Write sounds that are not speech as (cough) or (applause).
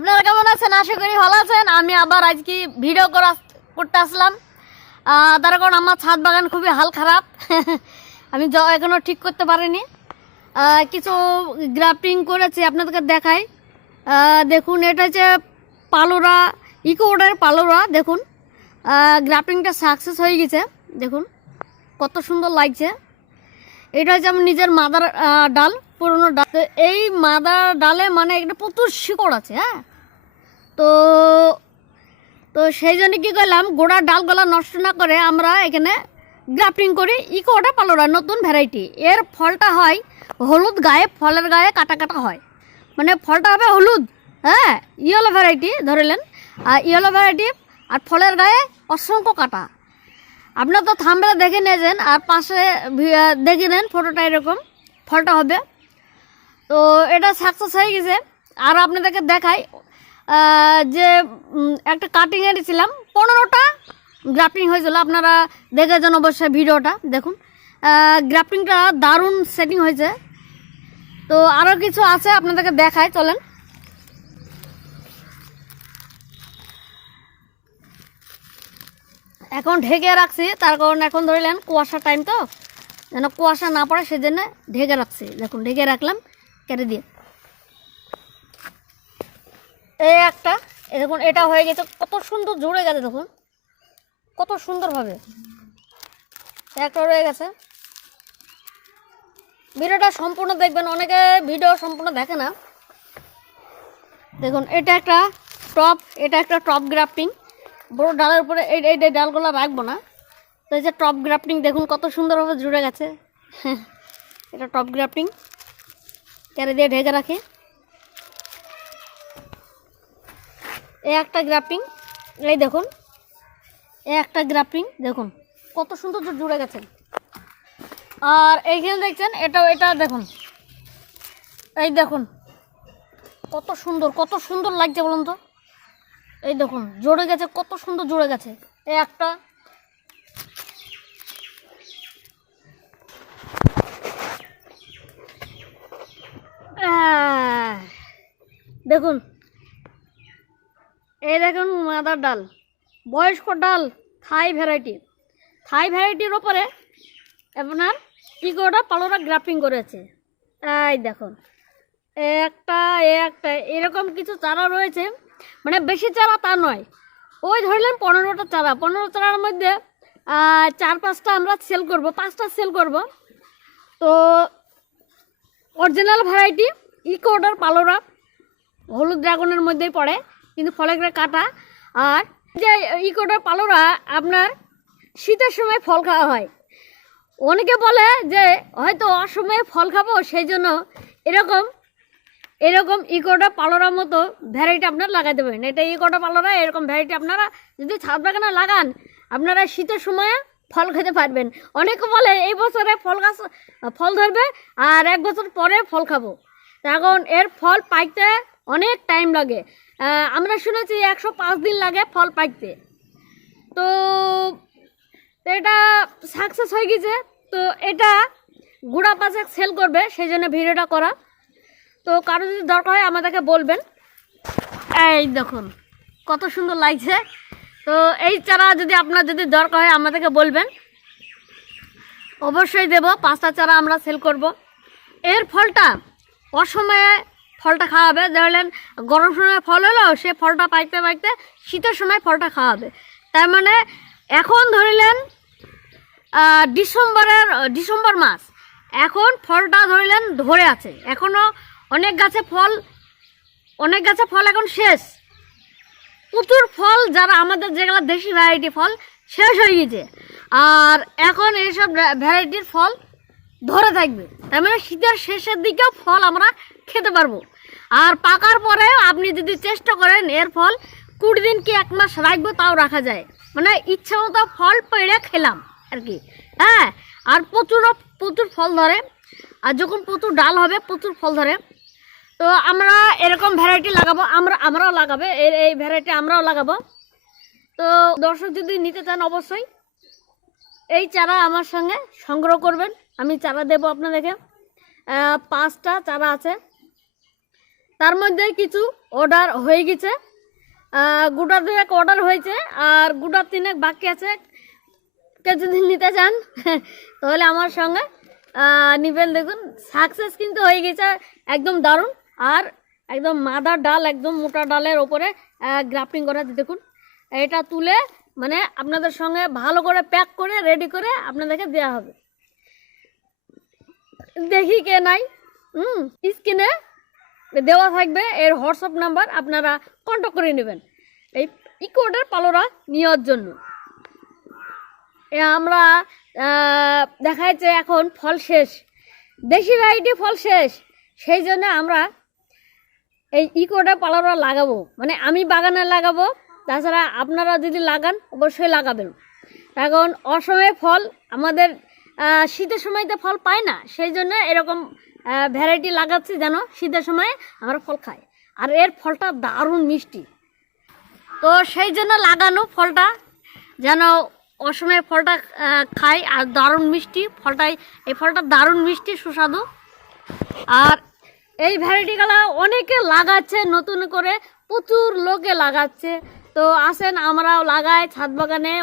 আপনারা কেমন আছেন? আশা করি ভালো আছেন। আমি আবার আজকে ভিডিও করা করতে আসলাম। তার কারণ আমার ছাদ বাগান খুবই হাল খারাপ। (laughs) আমি জ- এখনও ঠিক করতে পারিনি। কিছু গ্রাফটিং করেছি আপনাদেরকে দেখাই। দেখুন, এটা হচ্ছে পালোরা ইকো অর্ডার পালোরা, দেখুন। গ্রাফটিংটা সাকসেস হয়ে গেছে। দেখুন, কত সুন্দর লাগছে। এটা হচ্ছে আমার নিজের মাদার ডাল, পুরনো ডাল। এই মাদার ডালে মানে একটা প্রচুর শিকড় আছে হ্যাঁ? তো তো সেই জন্য কী করলাম গোড়ার ডালগুলা নষ্ট না করে আমরা এখানে গ্রাফটিং করি। ইকোটা পালোরা নতুন ভ্যারাইটি। এর ফলটা হয় হলুদ গায়ে, ফলের গায়ে কাটা কাটা হয়। মানে ফলটা হবে হলুদ হ্যাঁ ইয়েলো ভ্যারাইটি, ধরিলেন। আর ইয়েলো ভ্যারাইটি আর ফলের গায়ে অসংখ্য কাটা। আপনার তো থামবেলা দেখে নিয়েছেন, আর পাশে দেখে নেন ফটোটা এরকম, ফলটা হবে। তো এটা সাকসেস হয়ে গেছে। আর আপনাদেরকে দেখাই যে একটা কাটিং এনেছিলাম পনেরোটা গ্রাফটিং হয়েছিল। আপনারা দেখেছেন অবশ্যই ভিডিওটা, দেখুন। গ্রাফটিংটা দারুণ সেটিং হয়েছে। তো আরও কিছু আছে আপনাদেরকে দেখায় চলেন। এখন ঢেকে রাখছি, তার কারণ এখন ধরলেন কুয়াশার টাইম তো। যেন কুয়াশা না পড়ে, সেজন্য ঢেকে রাখছি। দেখুন, ঢেকে রাখলাম, কেটে দিয়ে। এই একটা দেখুন, এটা হয়ে গেছে, কত সুন্দর জুড়ে গেছে, দেখুন। কত সুন্দরভাবে। একটা রয়ে গেছে। ভিডিওটা সম্পূর্ণ দেখবেন, অনেকে ভিডিও সম্পূর্ণ দেখে না। দেখুন, এটা একটা টপ, এটা একটা টপ গ্রাফটিং। বড় ডালের উপরে এই এই এই ডালগুলো রাখব না, তো এই যে টপ গ্রাফটিং, দেখুন কত সুন্দরভাবে জুড়ে গেছে। (laughs) এটা টপ গ্রাফটিং। ক্যারে দিয়ে ঢেকে রাখে। এই একটা গ্রাফিং এই দেখুন, এই একটা গ্রাফিং দেখুন, কত সুন্দর জুড়ে গেছে। আর এইখানে দেখছেন এটা এটা দেখুন, এই দেখুন, কত সুন্দর কত সুন্দর লাগছে বলুন তো। এই দেখুন, জুড়ে গেছে, কত সুন্দর জুড়ে গেছে। এই একটা দেখুন এই দেখুন মাদার ডাল। বয়স্ক ডাল, থাই ভ্যারাইটি। থাই ভ্যারাইটির ওপরে আপনার ইগোটা পালোরা গ্রাফিং করেছে। এই দেখুন। একটা একটা, এরকম কিছু চারা রয়েছে। মানে বেশি চারা তা নয়। ওই ধরলেন পনেরোটা চারা। পনেরো চারার মধ্যে চার পাঁচটা আমরা সেল করব, পাঁচটা সেল করব। তো অরিজিনাল ভ্যারাইটি, ইকোডার পালোরা, হলুদ ড্রাগনের মধ্যেই পড়ে। কিন্তু ফলে করে কাটা। আর যে ইকোডার পালোরা আপনার শীতের সময় ফল খাওয়া হয়। অনেকে বলে যে হয়তো অসময়ে ফল খাব, সেই জন্য এরকম এরকম ইকোটা পালোরার মতো ভ্যারাইটি আপনারা লাগাতে পারেন এটা ইকোটা পালোরা, এরকম ভ্যারাইটি আপনারা যদি ছাদ বাগানে লাগান, আপনারা শীতের সময়ে ফল খেতে পারবেন। অনেকে বলে এই বছরে ফল গাছ, ফল ধরবে আর এক বছর পরে ফল খাব। এখন এর ফল পাইতে অনেক টাইম লাগে। আমরা শুনেছি একশো পাঁচ দিন লাগে ফল পাইতে। তো এটা সাকসেস হয়ে গেছে তো এটা গুড়া পাশে সেল করবে, সেই জন্য ভিডিওটা করা। তো কারও যদি দরকার হয় আমাদেরকে বলবেন। এই দেখুন, কত সুন্দর লাগছে। তো এই চারা যদি আপনার যদি দরকার হয় আমাদেরকে বলবেন। অবশ্যই দেব, পাঁচটা চারা আমরা সেল করব। এর ফলটা অসময়ে ফলটা খাওয়াবে। ধরলেন, গরম সময় ফল হলো, সে ফলটা পাইতে পাইতে শীতের সময় ফলটা খাওয়াবে। তার মানে এখন ধরিলেন ডিসেম্বরের, ডিসেম্বর মাস। এখন ফলটা ধরিলেন ধরে আছে। এখনও অনেক গাছে ফল, অনেক গাছে ফল এখন শেষ। প্রচুর ফল, যারা আমাদের যেগুলো দেশি ভ্যারাইটি ফল, শেষ হয়ে গেছে। আর এখন এইসব ভ্যারাইটির ফল ধরে থাকবে। তার মানে শীতের শেষের দিকেও ফল আমরা খেতে পারব। আর পাকার পরে আপনি যদি চেষ্টা করেন, এর ফল কুড়ি দিন কি এক মাস রাখব তাও রাখা যায়। মানে ইচ্ছা মতো ফল পেড়ে খেলাম আর কি। হ্যাঁ আর প্রচুর প্রচুর ফল ধরে। আর যখন প্রচুর ডাল হবে, প্রচুর ফল ধরে। তো আমরা এরকম ভ্যারাইটি লাগাবো। আমরা আমরাও লাগাবে। এই এই ভ্যারাইটি আমরাও লাগাবো। তো দর্শক যদি নিতে চান অবশ্যই, এই চারা আমার সঙ্গে সংগ্রহ করবেন। আমি চারা দেবো আপনাদেরকে। পাঁচটা চারা আছে। তার মধ্যে কিছু অর্ডার হয়ে গেছে। গোটা দুয়েক অর্ডার হয়েছে আর গোটা তিনেক বাকি আছে। কে যদি নিতে চান, তাহলে আমার সঙ্গে নিবেন। দেখুন সাকসেস কিন্তু হয়ে গেছে, একদম দারুণ। আর একদম মাদার ডাল, একদম মোটা ডালের ওপরে গ্রাফটিং করা দেখুন, এটা তুলে মানে আপনাদের সঙ্গে ভালো করে প্যাক করে রেডি করে আপনাদেরকে দেওয়া হবে। দেখি কে নাই। হুম স্ক্রিনে দেওয়া থাকবে, এর হোয়াটসঅ্যাপ নাম্বার আপনারা কন্ট্যাক্ট করে নেবেন। এই ইকোডের পালোরা নেওয়ার জন্য। আমরা দেখা যাচ্ছে এখন ফল শেষ। দেশি ভ্যারাইটি ফল শেষ। সেই জন্য আমরা এই ইকোটা পালোরা লাগাবো। মানে আমি বাগানে লাগাবো, তাছাড়া আপনারা যদি লাগান, অবশ্যই লাগাবেন। এখন অসময়ে ফল, আমাদের শীতের সময়তে ফল পায় না, সেই জন্য এরকম ভ্যারাইটি লাগাচ্ছি যেন শীতের সময় আমরা ফল খাই আর এর ফলটা দারুণ মিষ্টি। তো সেই জন্য লাগানো ফলটা যেন অসময়ে ফলটা খাই আর দারুণ মিষ্টি ফলটাই, এই ফলটা দারুণ মিষ্টি, সুস্বাদু। আর এই ভ্যারাইটিগুলো অনেকে লাগাচ্ছে, নতুন করে প্রচুর লোকে লাগাচ্ছে। তো আসেন আমরাও লাগাই ছাদ বাগানে।